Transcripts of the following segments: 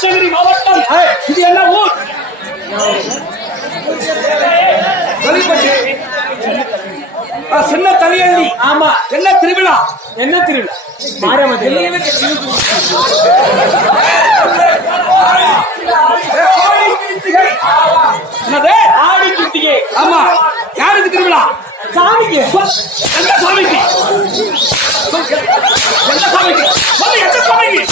கிருஷ்ணகிரி மாவட்டம். இது என்ன ஊர்? சின்ன தனியள்ளி ஆமா. என்ன திருவிழா? என்ன திருவிழா? என்னது? ஆடி கிருத்திகை. ஆமா. யாருக்கு திருவிழா? சாமிக்கு. எந்த சாமிக்கு எந்த சாமிக்கு எந்த சாமிக்கு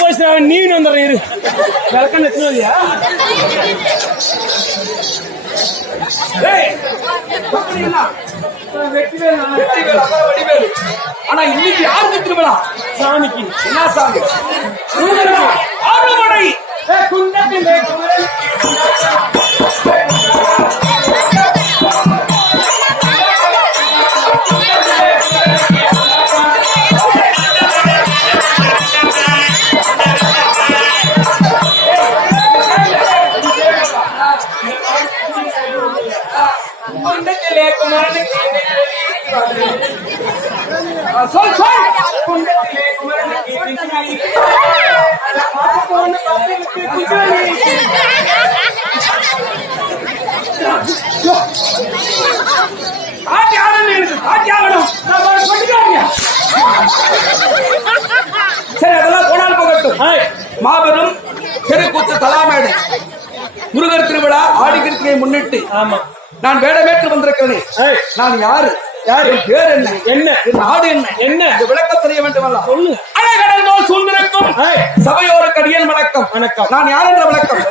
போச்சு நீ வந்துடுறேன் இரு விளக்கண தின்னுறியா ஏய், அப்படி என்ன? வெற்றிவேல், அப்புறம் வடிவேலு. ஆனா இன்னைக்கு யாருக்கு திருவிழா சாமிக்கு. என்ன சாமி? ஏ, குந்தத்தின் சொல் சொல் குந்தத்திலே குமரனுக்கு ஆடணும் எனக்கு நான் கொட்டிக்காரியா? சரி அதெல்லாம் போனால் போகட்டும் ஏய், மாபெரும் தெருக்கூத்து தலாமேடை. முருகர் திருவிழா ஆடி கிருத்தியை முன்னிட்டு ஆமா. நான் வேடமேற்று வந்திருக்கிறேன். நான் யாரு? யாரு? பேர் என்ன என்ன? என் நாடு என்ன என்ன? இந்த விளக்கம் தெரிய வேண்டும் அல்ல சொல்லு. அழகடல் போல் சூழ்ந்திருக்கும் ஏய். சபையோருக்கு அடியன் வணக்கம் வணக்கம். நான் யார் என்ற வணக்கம்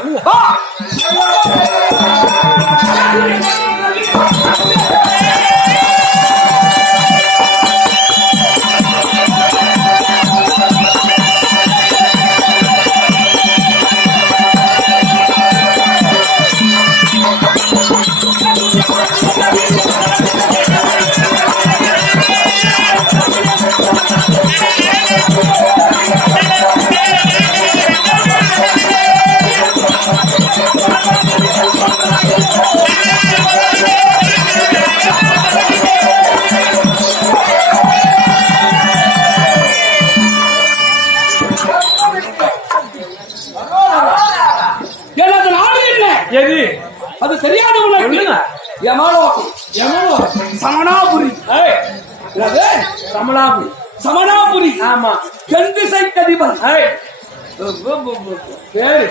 பேரு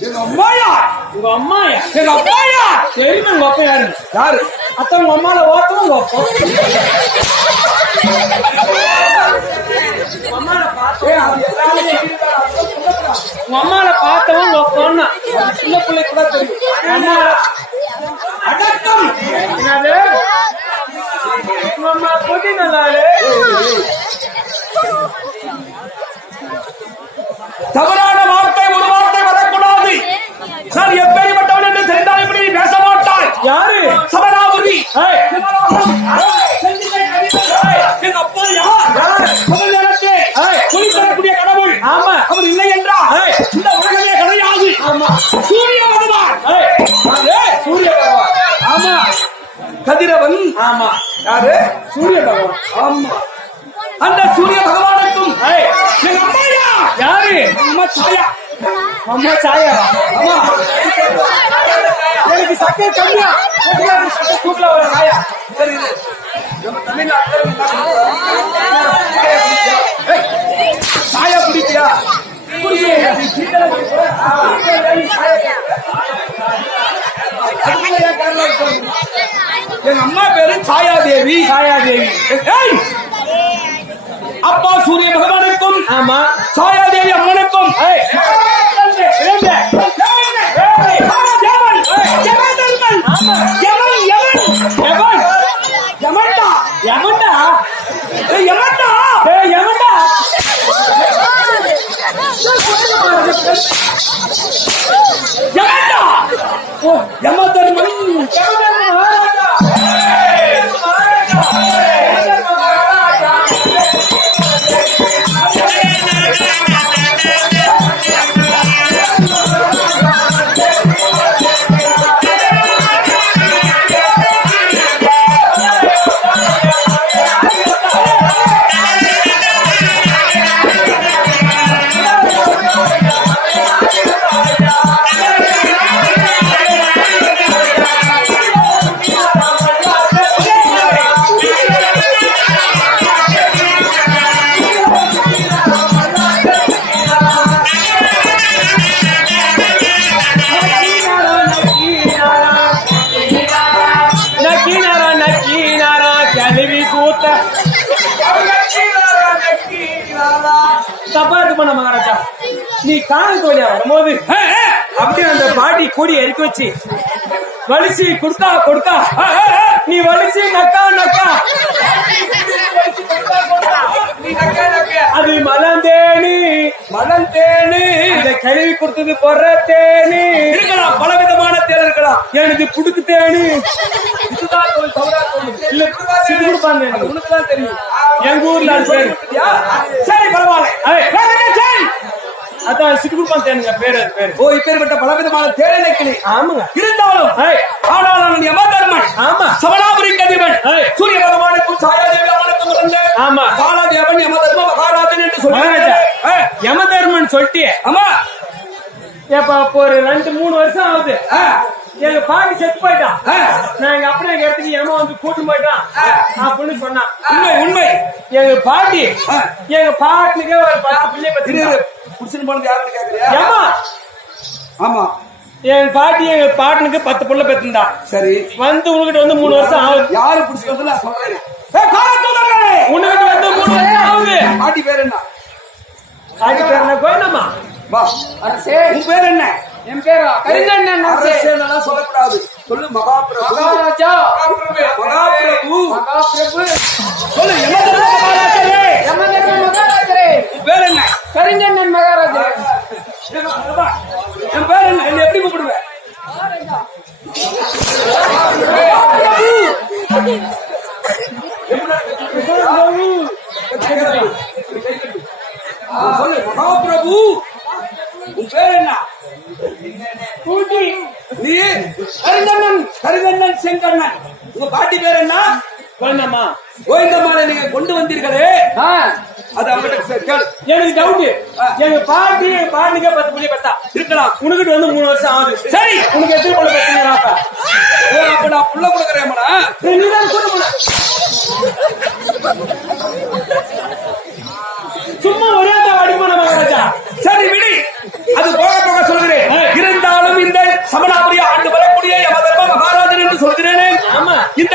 எங்க அம்மாயா உங்க அம்மாயா எங்க அம்மாயா தெரியுமா உங்க அப்பா யாரு யாரு அத்த உங்க அம்மால ஓத்தவும் உங்க அப்பா உங்க அம்மால பார்த்தவன் உங்க அப்பான்னா சின்ன பிள்ளை கூட தெரியும் அம்மால அடக்கம் என்னது? உங்க அம்மா கொடி நல்லாரு தவறான வார்த்தை ஒரு வார்த்தை வரக்கூடாது. நான் எப்பேற்பட்டவன் என்று தெரிந்தால் இப்படி பேச மாட்டாய். யாரு? கதிபன். எங்க அப்பா யார்? முதல் நேரத்தே ஏய். சொல்லி தரக்கூடிய கடவுள். ஆமா. அவர் இல்லை என்றால் ஏய். இந்த உலகமே கிடையாது ஆமா. சூரிய பகவான். யாரு? சூரிய பகவான். ஆமா. கதிரவன். ஆமா. யாரு? சூரிய பகவான். ஆமா. அந்த சூரிய பகவானுக்கும் ஏய் எங்க அம்மாயா யாரு அம்மா சாயா அம்மா சாயா ஆமா எனக்கு சக்கரை கம்மியா சக்கரை கூப்பிட வர சாயா சரி இரு. நம்ம தமிழ்நாட்டுல ஏய், சாயா குடிப்பியா குடிப்பியா? நீ சீக்கிரம் குடிப்ப. ஆ, நீ சாயா குடி. அதுக்குள்ள ஏன் காரணம் சொல்லு. எங்க அம்மா பேரு சாயா தேவி சாயா தேவி ஏய்! அப்பா சூரிய பகவானுக்கும் ஆமா சாயா தேவி அம்மனுக்கும் நீ காலுக்கு வழியா வரும்போது அப்படியே அந்த பாட்டி கூடி எரிக்க வச்சு வலிச்சு ஆ, ஆ. நீ வலிச்சு நக்கா நக்கா நீ நக்க, நக்க. அது மலந்தேனு மலர்ந்தேனு. இந்த கழுவி கொடுத்தது பொற தேனு இருக்கலாம் பல விதமான தேர் இருக்கலாம் எனக்கு புடுக்கு தேனு அது உனக்குதான் தெரியும் எங்க ஊர்ல அது? சரி பரவாயில்ல. அதான் சிறு கொடுப்பான் தேனுங்க பேரு பேரு. ஓ இப்பேற்பட்ட பல விதமான தேர் இலக்கிணி ஆமாங்க. இருந்தாலும் ஏய், ஆனால் யமதர்மன் ஆமா. சமணாபுரி கதிபன். சூரிய பகவானுக்கும் சாயாதேவி அம்மனுக்கும் இருந்த ஆமா. காலாதேவன் யமதர்ம மகாராஜன் என்று சொல்லுவாங்க யமதர்மன் சொல்லிட்டியே. ஆமா. ஏப்பா இப்போ ஒரு ரெண்டு மூணு வருஷம் ஆகுது. எங்க பாட்டி செத்து போயிட்டான் ஆ. நான் எங்க அப்பா எங்க இடத்துக்கு ஏமா வந்து கூட்டு போயிட்டான் அப்படின்னு சொன்னான் உண்மை உண்மை. எங்க பாட்டி ஆ. எங்க பாட்டுக்கே ஒரு பத்து பிள்ளை பத்தி. புருஷன் போனது யாருன்னு கேக்குறியா? ஏமா ஆமா. எங்க பாட்டி எங்க பாட்டனுக்கு பத்து புள்ள பெத்திருந்தா. சரி. வந்து உனக்கிட்ட வந்து மூணு வருஷம் ஆகுது. யாரு புடிச்சு வந்து நான் சொல்றேன்! உனக்கிட்ட வந்து மூணு வருஷம் ஆகுது. பாட்டி பேர் என்ன? பாட்டி பேர் என்ன? கோயிலம்மா. வா. அரசே. உன் பேர் என்ன? என் பேரா கரிஞ்சண்ணன் அரசே அரசியல் சொல்லக்கூடாது. சொல்லு மகாபிரபு. மகாராஜா. மகாபிரபு. மகாபிரபு. சொல்லு மகாராஜரே. மகாராஜரே. உன் பேர் என்ன? கரிஞ்சண்ணன் மகாராஜரே. என் பேர் என்ன? என்ன எப்படி கூப்பிடுவேன் சொல்லு மகாபிரபு உன் பேர் என்ன கூட்டி நீ கரிகண்ணன் கரிகண்ணன் செங்கண்ணன் உங்க பாட்டி பேர் என்ன கோயிலம்மா கோவிந்தம்மாளை நீங்க கொண்டு வந்தீர்களே ஆ அது அவங்கிட்ட சரி, கேளு எனக்கு டவுட் எங்க பாட்டி எங்க பாட்டிக்கே பத்து புள்ளி பெத்தா இருக்கலாம் உனக்கிட்ட வந்து மூணு வருஷம் ஆகுது சரி உனக்கு எத்தனை புள்ள பெத்தீங்களாப்பா ஓ, அப்ப நான் புள்ள கொடுக்குறேன் நீதான் கூட்டு போன சும்மா ஒரே அந்த அடிமான மகாராஜா சரி விடு அது போக போக சொல்கிறேன் ஏய். இருந்தாலும் இந்த சமணாபுரி ஆண்டு வரக்கூடிய யமதர்ம மகாராஜன் என்று சொல்கிறேனே ஆமா. இந்த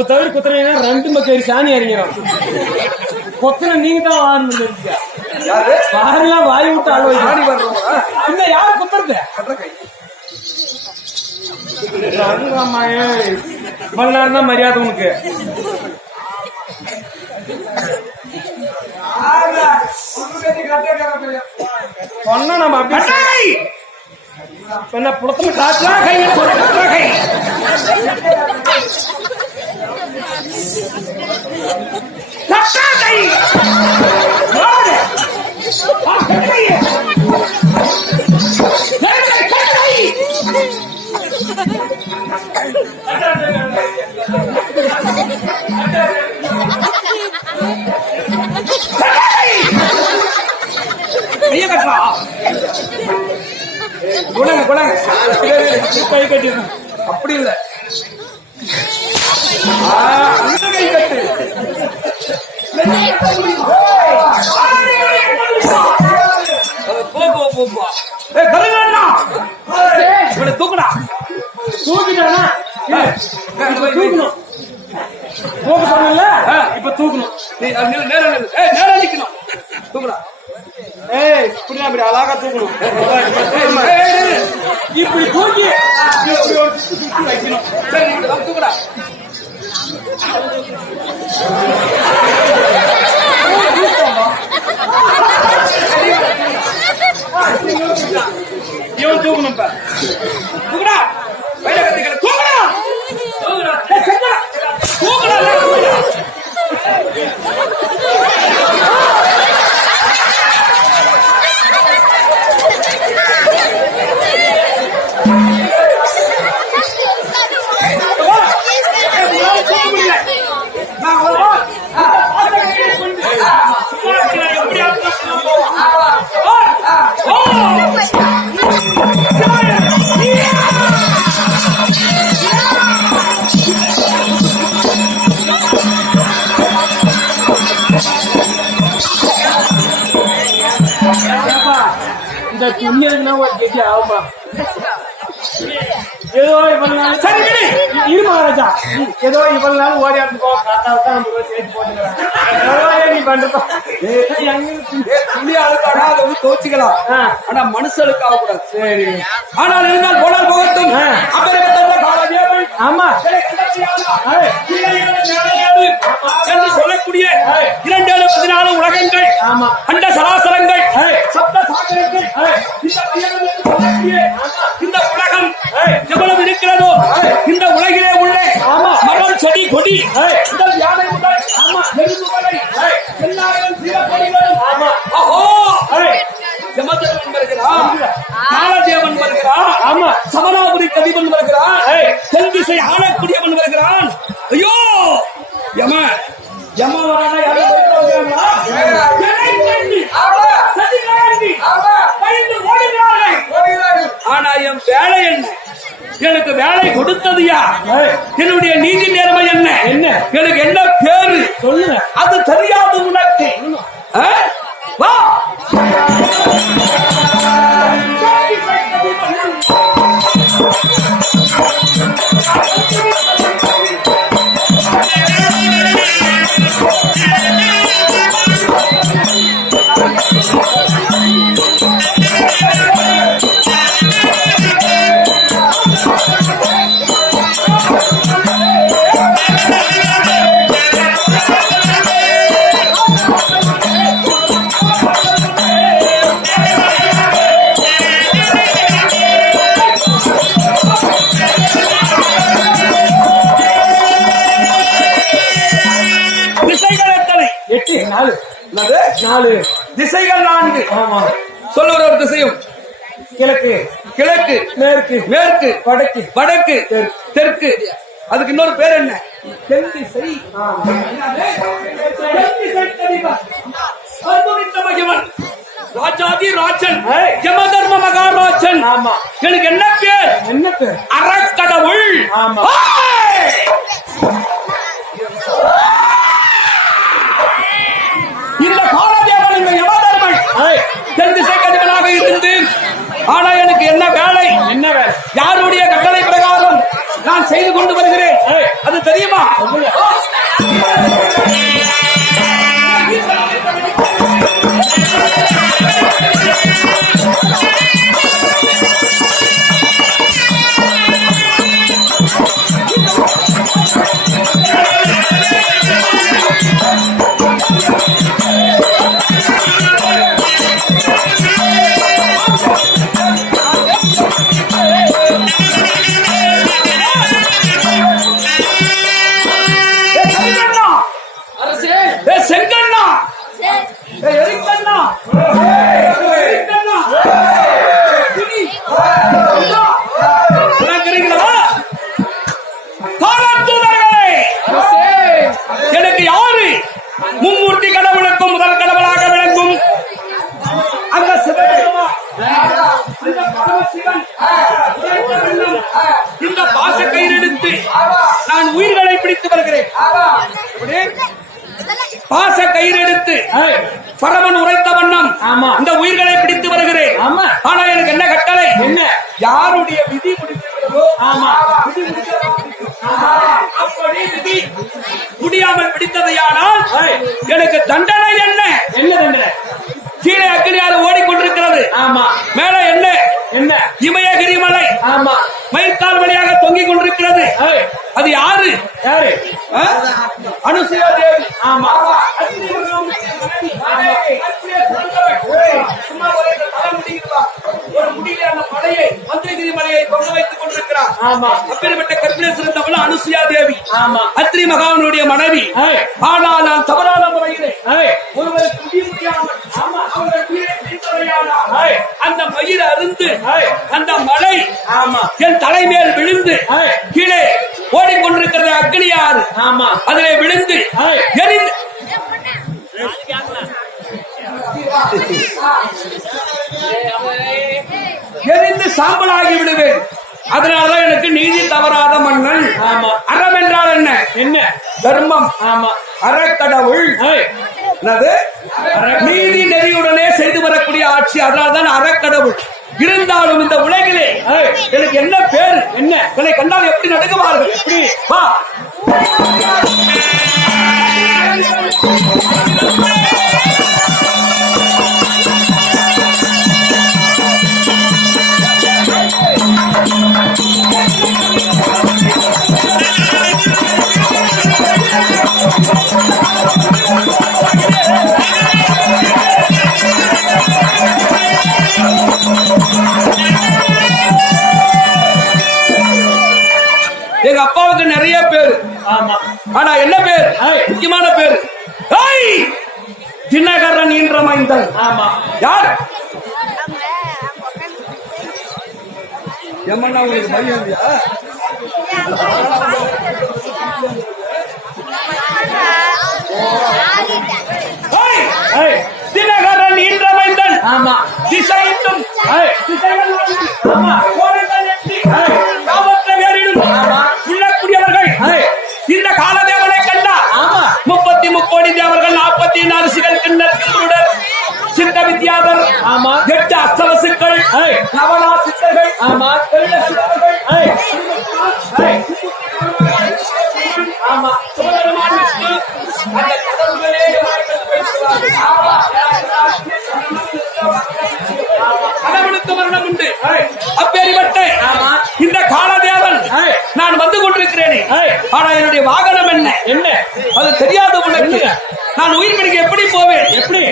தப்பு தவறி குத்துனீங்கன்னா ரெண்டு மக்கள் சாணி இறங்கிடும் கொத்தனை நீங்க தான் வாரணும்? வாரெல்லாம் வாய் விட்டு அழுவாங்க வர்றவங்களா? இந்த யார் குத்துறது தான் மரியாதை உனக்கு. சொன்னா நம்ம புலத்தම காற்றா கை கட்டுற கை. லட்சாதை நாடு அப்படி இல்லை தூக்குடா தூக்கிட்டானா ஏய், இப்ப தூக்கணும் தூக்க சொன்னல இப்ப தூக்கணும் நீ அது நில்லு, நேரா நில்லு. ஏய், நேரா நிக்கணும். தூக்குடா. ஏய் இப்படி அப்படி அழகா தூக்கணும் ஏய், ஏய், நில்லு. இப்படி தூக்கி இப்படி ஒரு சுத்தி சுத்தி வைக்கணும் சரி, நீ இப்படி வா, தூக்குடா. ஏதோ இவ்வளவு நாள் சரி, விடு. இரு மகாராஜா. ஏதோ இவ்வளவு நாள் ஓடி ஆடுக்கோ காத்தா தான் நம்ம கூட சேர்த்து போட்டுக்கிறேன். நீ பண்றோம் ஏய், துணி அழுக்காடா, அதை வந்து துவைச்சுக்கலாம். ஆ. ஆனா மனுஷனுக்கு ஆகக்கூடாது சரி ஆனால் இருந்தால் போனால் போகட்டும். காலதேவன் ஆமா. என்று சொல்லக்கூடிய ஏய். இரண்டேழு பதினாலு உலகங்கள் அண்ட சராசரங்கள். சப்த சாகரங்கள். இந்த உலகம். எவ்வளவு இருக்கிறதோ இந்த உலகிலே உள்ள. மரம் செடி கொடி. முதல் யானை முதல் ஆமா எறும்பு வரை எல்லாரும் யமதேவன் வருகிறான் காலதேவன் வருகிறான் ஆமா. சமனாபுரி கதிவன் வருகிறான். தென் திசை ஆளக்கூடியவன் வருகிறான். ஐயோ! யம யம வரான யாரும். ஆனா என் வேலை என்ன? எனக்கு வேலை கொடுத்தது யார்? என்னுடைய நீதி நேர்மை என்ன? என்ன? எனக்கு என்ன மேற்கு மேற்கு வடக்கு வடக்கு தெற்கு. அதுக்கு இன்னொரு பேர் என்ன? தென் திசை ஆமா. தென் திசை கதிபன். அற்புதத்த மகிமன். ராஜாதி ராஜன். ஏய். யமதர்ம மகாராஜன். ஆமா. எனக்கு என்ன பேர்? என்ன பேர்? அறக்கடவுள். ஆமா. இந்த காலதேவன் இந்த யமதர்மன். தென் திசை ஆனா எனக்கு என்ன வேலை? என்ன வேலை யாருடைய கட்டளை பிரகாரம் நான் செய்து கொண்டு வருகிறேன். அது தெரியுமா? யாருடைய விதி முடிக்கிறதோ. அப்படி விதி முடியாமல் பிடித்ததையானால் எனக்கு தண்டனை என்ன? என்ன தண்டனை? கீழே அக்னியாறு ஓடிக்கொண்டிருக்கிறது. ஆமா. மேலே என்ன? என்ன? இமயகிரி மலை ஆமா. மயிர்கால் வழியாக தொங்கிக் கொண்டிருக்கிறது. அது யாரு? யாரு? அனுசுயா தேவி. ஆமா. ஒரே முடியிலே அந்த மலையை மந்திரகிரி மலையை தொங்க வைத்துக் கொண்டிருக்கிறார். ஆமா. அப்பேற்பட்ட சிறந்தவள் அனுசுயா தேவி. ஆமா. அத்ரி மகாவனுடைய மனைவி. ஆனால் நான் தவறான முறையிலே ஒருவருக்கு முடிய முடியாமல் ஆமா மயிர் அருந்து அந்த மலை ஆமா. என் தலைமேல் விழுந்து கீழே ஓடிக்கொண்டிருக்கிறது அக்னியாறு ஆமா. அதிலே விழுந்து. எரிந்து எரிந்து சாம்பலாகி விடுவேன். அதனாலதான் எனக்கு நீதி தவறாத மன்னன். ஆமா. அறம் என்றால் என்ன? என்ன? தர்மம். ஆமா. அறக்கடவுள். நீதி நெறியுடனே செய்து வரக்கூடிய ஆட்சி அதனால்தான் அறக்கடவுள். இருந்தாலும் இந்த உலகிலே எனக்கு என்ன பேர் என்ன? என்னை கண்டால் எப்படி நடக்குவார்கள் எப்படி? வா. அது தெரியாத உனக்கு நான் உயிர் பிடிக்க எப்படி போவேன் எப்படி?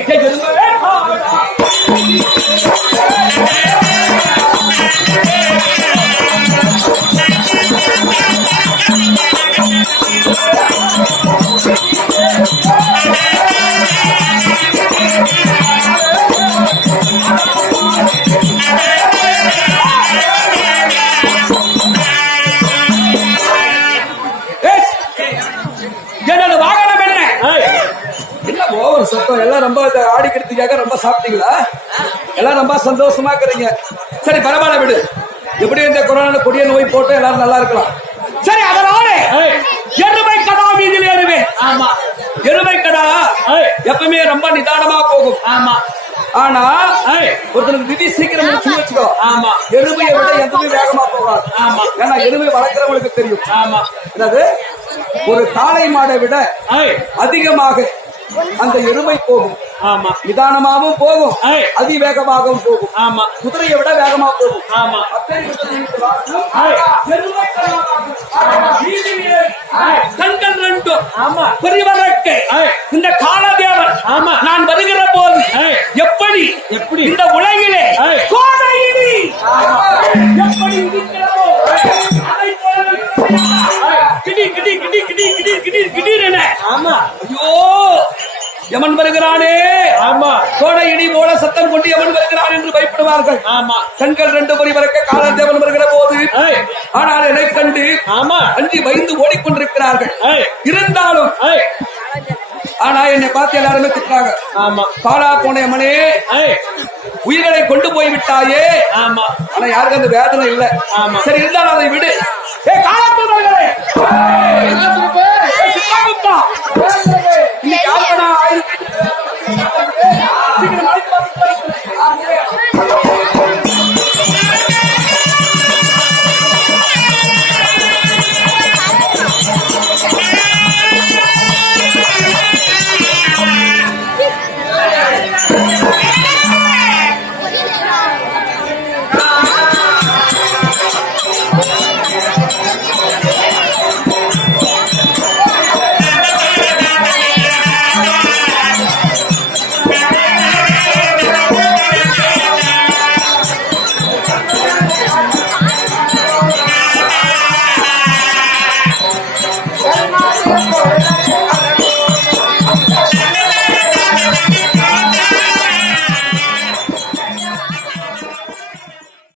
ஆடிக்கிறதுக்காக ரொம்ப சாப்பிட்டீங்களா? எல்லாம் ரொம்ப சந்தோஷமா இருக்கிறீங்க. சரி பரவாயில்ல விடு. எப்படி இந்த கொரோனா கொடிய நோய் போட்டு எல்லாரும் நல்லா இருக்கலாம். சரி அதனால. எருமை கடா மீதில் ஏறுவேன். ஆமா. எருமை கடா. எப்பவுமே ரொம்ப நிதானமா போகும். ஆமா. ஆனா ஏய், ஒருத்தருக்கு விதி சீக்கிரம் முடிச்சு வச்சுக்கோ. ஆமா. எருமையை விட எதுவுமே வேகமா போகாது. ஆமா. ஏன்னா எருமை வளர்க்கிறவங்களுக்கு தெரியும். ஆமா. என்னது? ஒரு காளை மாடை விட அதிகமாக அந்த எருமை போகும். ஆமா. நிதானமாகவும் போகும். அதிவேகமாகவும் போகும். ஆமா. குதிரையை விட வேகமா போகும். ஆமா. இந்த கடா. கண்கள் ரெண்டும். ஆமா. பெரியவரக்கு காலதேவன். ஆமா. நான் வருகிற போது. எப்படி? எப்படி? இந்த உலகிலே ஏய். கோடையிடி எப்படி இருக்கிறதோ அதை போல கிடி கிடி கிடி கிடி கிடி கிடி கிடீரென. ஆமா. ஐயோ. யமன் வருகிறானே. ஆமா. கோடை இடி போல சத்தம் கொண்டு யமன் வருகிறான் என்று பயப்படுவார்கள். ஆமா. கண்கள் ரெண்டு பறி வரக்க காலதேவன் வருகிற போது ஆனால் என்னை கண்டு ஆமா. அஞ்சி பயந்து ஓடிக்கொண்டிருக்கிறார்கள். இருந்தாலும் ஆனா என்னை பார்த்து எல்லாருமே திட்டுறாங்க. ஆமா. பாலா போன ஏய், உயிர்களை கொண்டு போய் விட்டாயே. ஆமா. ஆனா யாருக்கு அந்த வேதனை இல்ல. ஆமா. சரி இருந்தாலும் அதை விடு. ஏ காலத்தூதர்களே